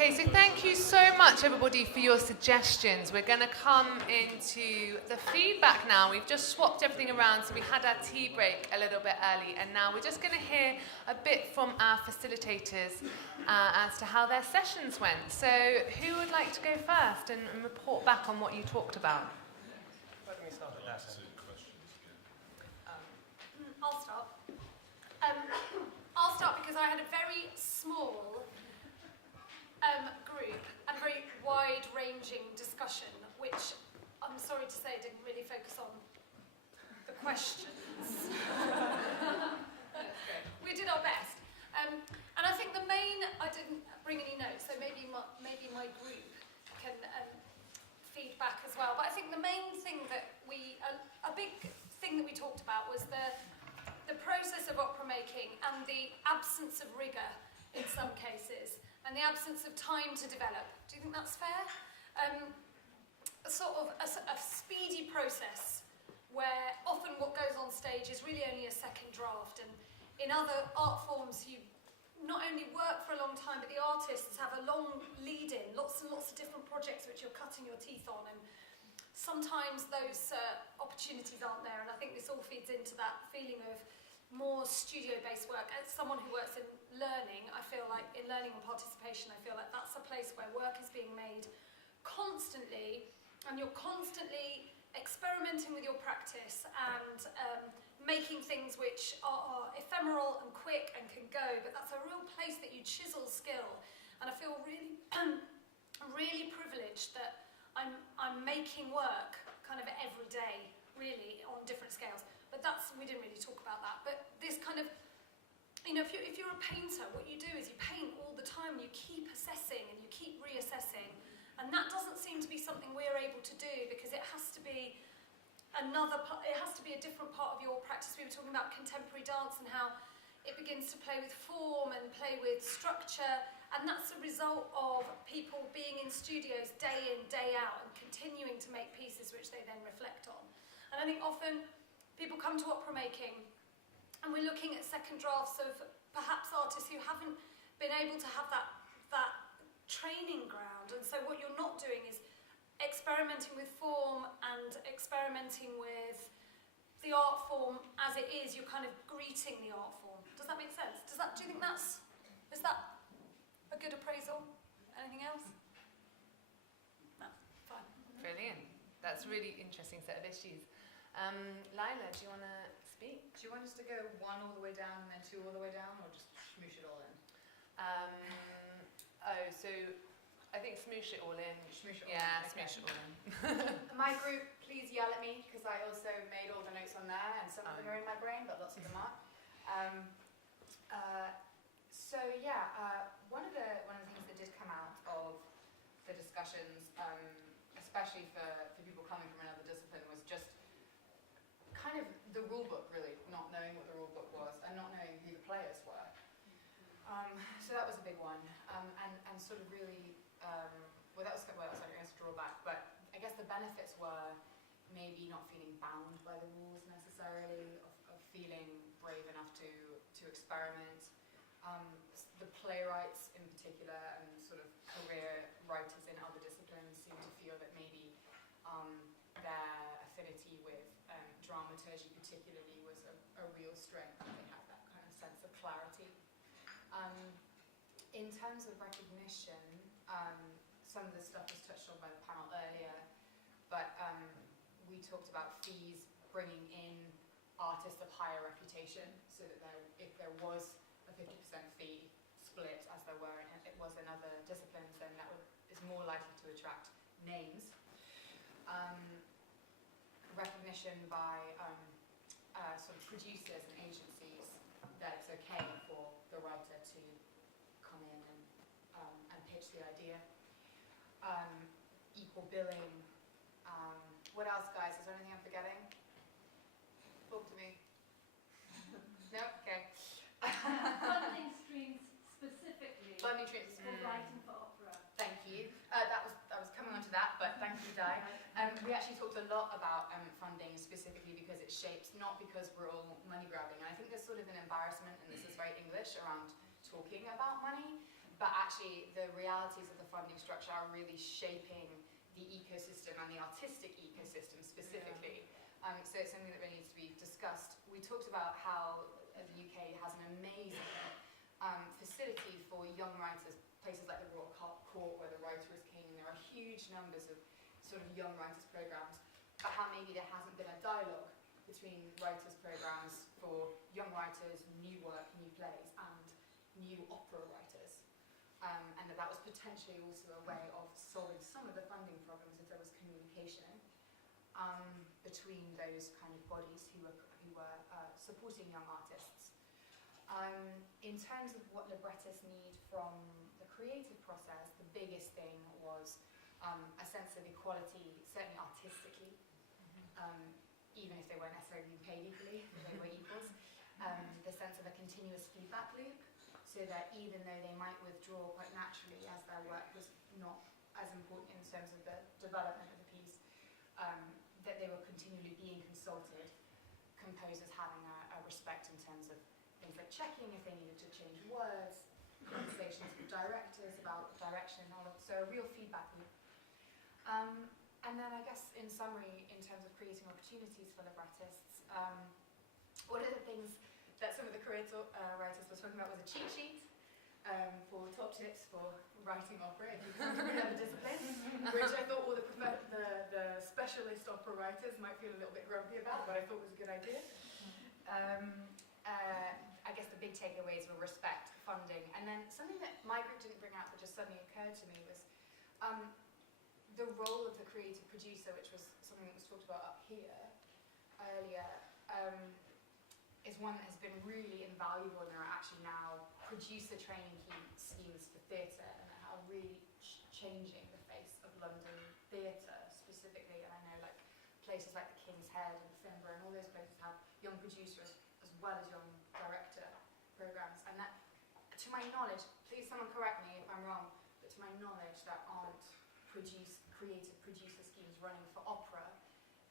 Okay, so thank you so much, everybody, for your suggestions. We're going to come into the feedback now. We've just swapped everything around, so we had our tea break a little bit early, and now we're just going to hear a bit from our facilitators as to how their sessions went. So who would like to go first and report back on what you talked about? Let me start with that. I'll start. I'll start because I had a very small group and a very wide-ranging discussion, which I'm sorry to say didn't really focus on the questions. We did our best. And I think the main, I didn't bring any notes, so maybe my group can feed back as well. But I think the main thing that a big thing that we talked about was the process of opera making and the absence of rigour in some cases, and the absence of time to develop. Do you think that's fair? A sort of a speedy process where often what goes on stage is really only a second draft, and in other art forms you not only work for a long time, but the artists have a long lead-in, lots and lots of different projects which you're cutting your teeth on, and sometimes those opportunities aren't there, and I think this all feeds into that feeling of more studio-based work. As someone who works in learning, I feel like in learning and participation, I feel like that's a place where work is being made constantly, and you're constantly experimenting with your practice and making things which are ephemeral and quick and can go, but that's a real place that you chisel skill. And I feel really, really privileged that I'm making work kind of every day, really, on different scales. But we didn't really talk about that. But this kind of, you know, if you're a painter, what you do is you paint all the time, and you keep assessing and you keep reassessing. And that doesn't seem to be something we're able to do, because it has to be it has to be a different part of your practice. We were talking about contemporary dance and how it begins to play with form and play with structure, and that's a result of people being in studios day in, day out, and continuing to make pieces which they then reflect on. And I think often people come to opera making and we're looking at second drafts of perhaps artists who haven't been able to have that training ground, and so what you're not doing is experimenting with form and experimenting with the art form as it is. You're kind of greeting the art form. Does that make sense? Do you think is that a good appraisal? Anything else? No, fine. Brilliant. That's a really interesting set of issues. Lila, do you want to speak? Do you want us to go one all the way down and then two all the way down, or just smoosh it all in? So I think smoosh it all in. Smoosh it all in. Yeah, okay. Smoosh it all in. My group, please yell at me, because I also made all the notes on there, and some of them are in my brain, but lots of them aren't. One of the things that did come out of the discussions, especially for people coming from another discipline, was just kind of the rule book, really, not knowing what the rule book was and not knowing who the players were. So that was a big one, and sort of really, that was I guess a drawback, but I guess the benefits were maybe not feeling bound by the rules necessarily, of feeling brave enough to experiment. The playwrights in particular, and sort of career writers in other disciplines, seem to feel that maybe their affinity with dramaturgy particularly was a real strength. They have that kind of sense of clarity. In terms of recognition, some of this stuff was touched on by the panel earlier, but we talked about fees bringing in artists of higher reputation, so that if there was a 50% fee split, as there were, and it was in other disciplines, then that is more likely to attract names. Recognition by sort of producers and agencies that it's okay for the writer to come in and pitch the idea. Equal billing. What else, guys? Is there anything I'm forgetting? Talk to me. No? Okay. Funding streams specifically. Funding streams. For writing for opera. Thank you. I was coming on to that, but thank you, Di. We actually talked a lot about funding specifically because it shapes, not because we're all money grabbing. And I think there's sort of an embarrassment, and this is very English, around talking about money. but actually the realities of the funding structure are really shaping the ecosystem and the artistic ecosystem specifically. So it's something that really needs to be discussed. We talked about how the UK has an amazing facility for young writers, places like the Royal Court where the writer is king. There are huge numbers of sort of young writers programs, but how maybe there hasn't been a dialogue between writers programs for young writers, new work, new plays, and new opera writers. And that was potentially also a way of solving some of the funding problems if there was communication between those kind of bodies who were supporting young artists. In terms of what librettists need from the creative process, the biggest thing was a sense of equality, certainly artistically, even if they weren't necessarily paid equally, they were equals. The sense of a continuous feedback loop, so that even though they might withdraw quite naturally as their work was not as important in terms of the development of the piece, that they were continually being consulted, composers having a respect in terms of things like checking if they needed to change words, conversations with directors about direction and all of, so a real feedback loop. And then I guess in summary, in terms of creating opportunities for librettists, one of the things that some of the creative writers were talking about was a cheat sheet for top tips for writing opera if you come from another discipline, which I thought all the specialist opera writers might feel a little bit grumpy about, but I thought was a good idea. I guess the big takeaways were respect, funding, and then something that my group didn't bring out but just suddenly occurred to me was the role of the creative producer, which was something that was talked about up here earlier, is one that has been really invaluable, and there are actually now producer training schemes for theatre, and are really changing the face of London theatre specifically. And I know like places like the King's Head and Finborough and all those places have young producers as well as young director programs, and that, to my knowledge, please someone correct me if I'm wrong, but to my knowledge there aren't creative producer schemes running for opera,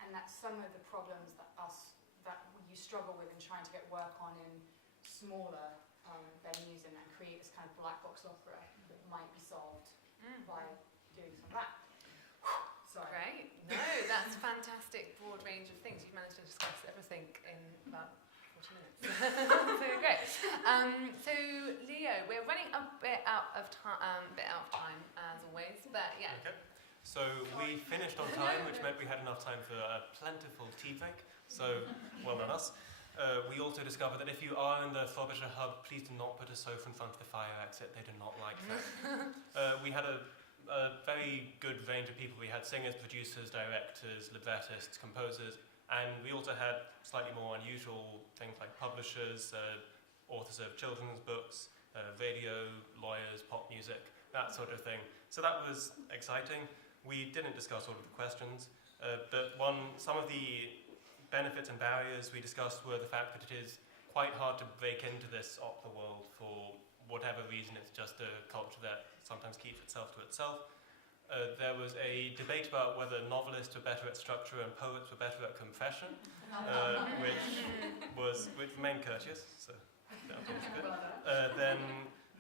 and that some of the problems that you struggle with in trying to get work on in smaller venues and create this kind of black box opera that might be solved by doing some of that. Sorry. Great. No, that's fantastic, broad range of things. You've managed to discuss everything in about 40 minutes. So great. So Leo, we're running a bit out of time as always, but yeah. Okay. So we finished on time, which meant we had enough time for a plentiful tea break. So well done us. We also discovered that if you are in the Frobisher hub, please do not put a sofa in front of the fire exit. They do not like that. We had a very good range of people. We had singers, producers, directors, librettists, composers, and we also had slightly more unusual things like publishers, authors of children's books, radio, lawyers, pop music, that sort of thing. So that was exciting. We didn't discuss all of the questions, but some of the benefits and barriers we discussed were the fact that it is quite hard to break into this opera world for whatever reason. It's just a culture that sometimes keeps itself to itself. There was a debate about whether novelists were better at structure and poets were better at confession, which remained courteous, so that was good. Then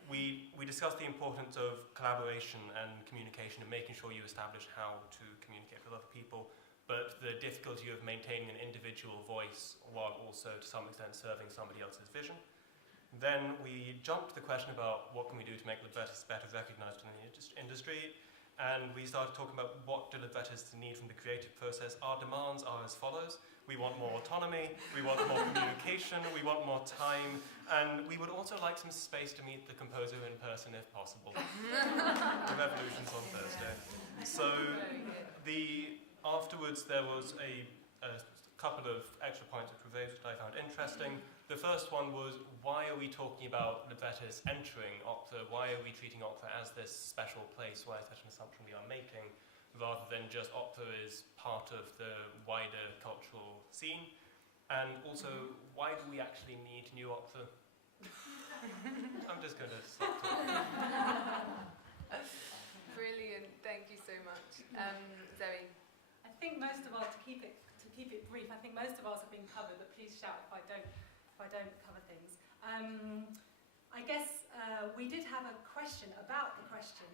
we discussed the importance of collaboration and communication and making sure you establish how to communicate with other people, but the difficulty of maintaining an individual voice while also to some extent serving somebody else's vision. Then we jumped to the question about what can we do to make librettists better recognized in the industry, and we started talking about what do librettists need from the creative process. Our demands are as follows. We want more autonomy, we want more communication, we want more time, and we would also like some space to meet the composer in person if possible. The revolution's on Thursday. So afterwards there was a couple of extra points which were raised that I found interesting. The first one was, why are we talking about librettists entering opera? Why are we treating opera as this special place? Why is that an assumption we are making, rather than just opera is part of the wider cultural scene? And also, why do we actually need new opera? I'm just going to stop talking. Brilliant, thank you so much. Zoe? I think most of ours, to keep it brief, I think most of ours have been covered, but please shout if I don't cover things. I guess we did have a question about the question,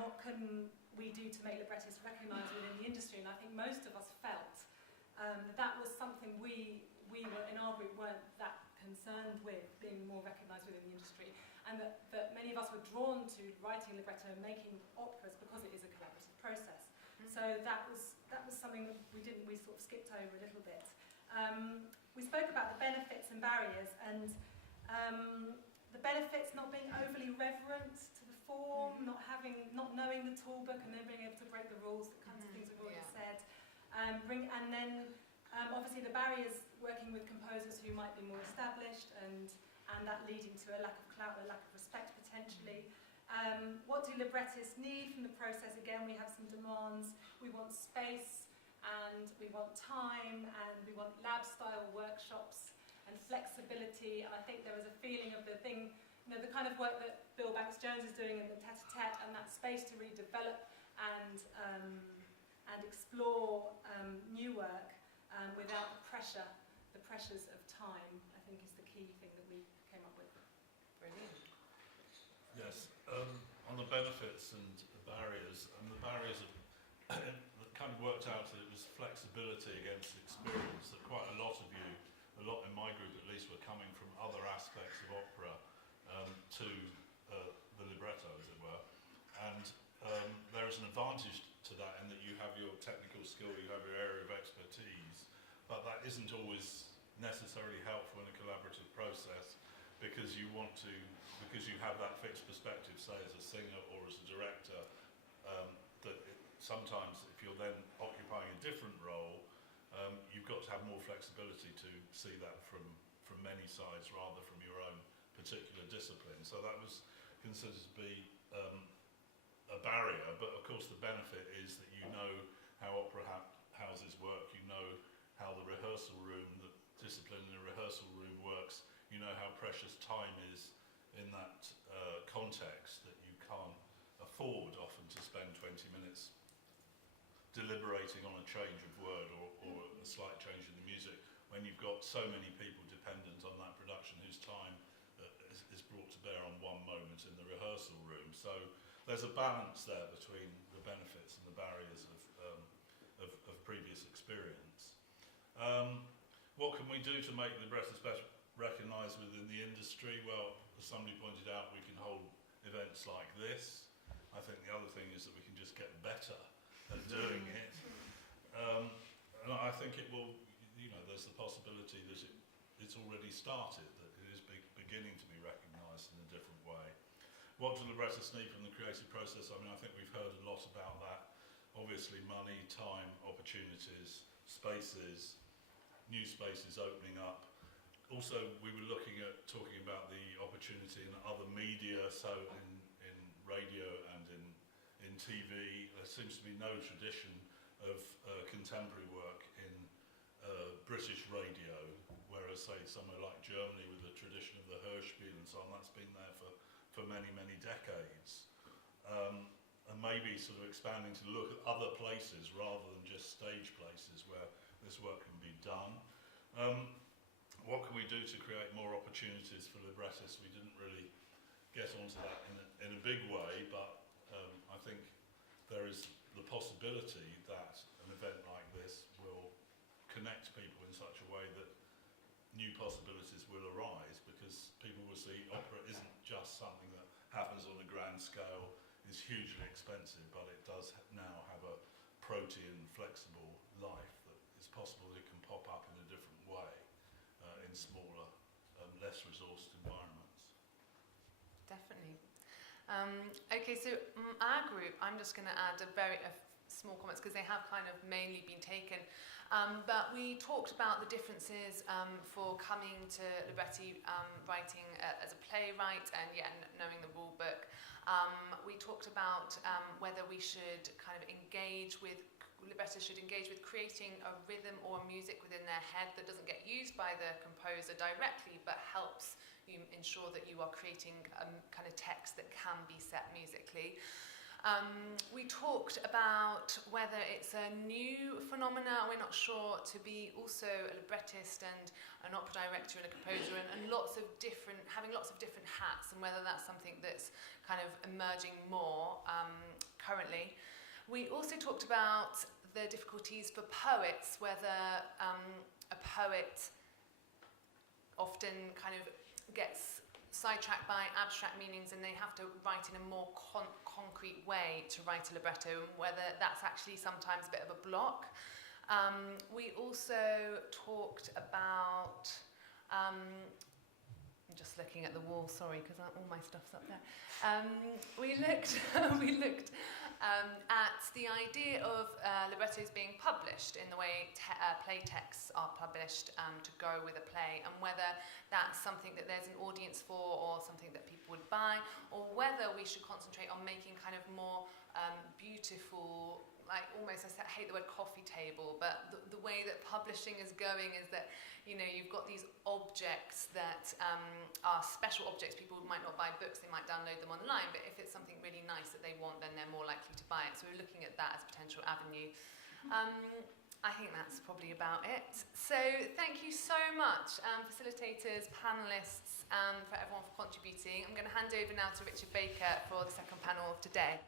what can we do to make librettists recognised within the industry? And I think most of us felt that was something we were, in our group, weren't that concerned with, being more recognised within the industry, and that many of us were drawn to writing libretto and making operas because it is a collaborative process. So that was something that we sort of skipped over a little bit. We spoke about the benefits and barriers, and the benefits not being overly reverent to the form, not knowing the toolbook, and then being able to break the rules, the kinds of things we've already said. And then obviously the barriers, working with composers who might be more established, and that leading to a lack of clout, a lack of respect potentially. What do librettists need from the process? Again, we have some demands. We want space, and we want time, and we want lab-style workshops and flexibility. And I think there was a feeling of the thing, the kind of work that Bill Banks-Jones is doing in the tete-a-tete, and that space to really develop and explore new work without the pressures of time, I think is the key thing that we came up with. Brilliant. Yes, on the benefits and the barriers that kind of worked out that it was flexibility against experience, that quite a lot of you, a lot in my group at least, were coming from other aspects of opera to the libretto, as it were. And there is an advantage to that in that you have your technical skill, you have your area of expertise, but that isn't always necessarily helpful in a collaborative process, because you have that fixed perspective, say as a singer or as a director, sometimes if you're then occupying a different role, you've got to have more flexibility to see that from many sides rather from your own particular discipline. So that was considered to be a barrier, but of course the benefit is that you know how opera houses work, you know how the rehearsal room, the discipline in the rehearsal room works, you know how precious time is in that context, that you can't afford often to spend 20 minutes deliberating on a change of word or a slight change in the music when you've got so many people dependent on that production whose time is brought to bear on one moment in the rehearsal room. So there's a balance there between the benefits and the barriers of previous experience. What can we do to make librettists better recognised within the industry? Well, as somebody pointed out, we can hold events like this. I think the other thing is that we can just get better at doing it. And I think it will, there's the possibility that it's already started, that it is beginning to be recognised in a different way. What do librettists need from the creative process? I mean, I think we've heard a lot about that. Obviously money, time, opportunities, spaces, new spaces opening up. Also, we were talking about the opportunity in other media, so in radio and in TV. There seems to be no tradition of contemporary work in British radio, whereas, say, somewhere like Germany with the tradition of the Hörspiel and so on, that's been there for many, many decades. And maybe sort of expanding to look at other places rather than just stage places where this work can be done. What can we do to create more opportunities for librettists? We didn't really get onto that in a big way, but I think there is the possibility that an event like this will connect people in such a way that new possibilities will arise, because people will see opera isn't just something that happens on a grand scale, is hugely expensive, but it does now have a protean, flexible life that is possible that it can pop up in a different way in smaller, less resourced environments. Definitely. Okay, so our group, I'm just going to add a small comments because they have kind of mainly been taken. But we talked about the differences for coming to libretti writing as a playwright and knowing the rule book. We talked about whether we should kind of librettists should engage with creating a rhythm or music within their head that doesn't get used by the composer directly, but helps you ensure that you are creating a kind of text that can be set musically. We talked about whether it's a new phenomena, we're not sure, to be also a librettist and an opera director and a composer and having lots of different hats, and whether that's something that's kind of emerging more currently. We also talked about the difficulties for poets, whether a poet often kind of gets sidetracked by abstract meanings and they have to write in a more concrete way to write a libretto, and whether that's actually sometimes a bit of a block. We also talked about, I'm just looking at the wall, sorry, because all my stuff's up there. We looked at the idea of librettos being published in the way play texts are published to go with a play, and whether that's something that there's an audience for or something that people would buy, or whether we should concentrate on making kind of more beautiful, like almost, I hate the word coffee table, but the way that publishing is going is that, you know, you've got these objects that are special objects. People might not buy books, they might download them online, but if it's something really nice that they want, then they're more likely to buy it. So we're looking at that as a potential avenue. I think that's probably about it. So thank you so much, facilitators, panellists, for everyone for contributing. I'm going to hand over now to Richard Baker for the second panel of today.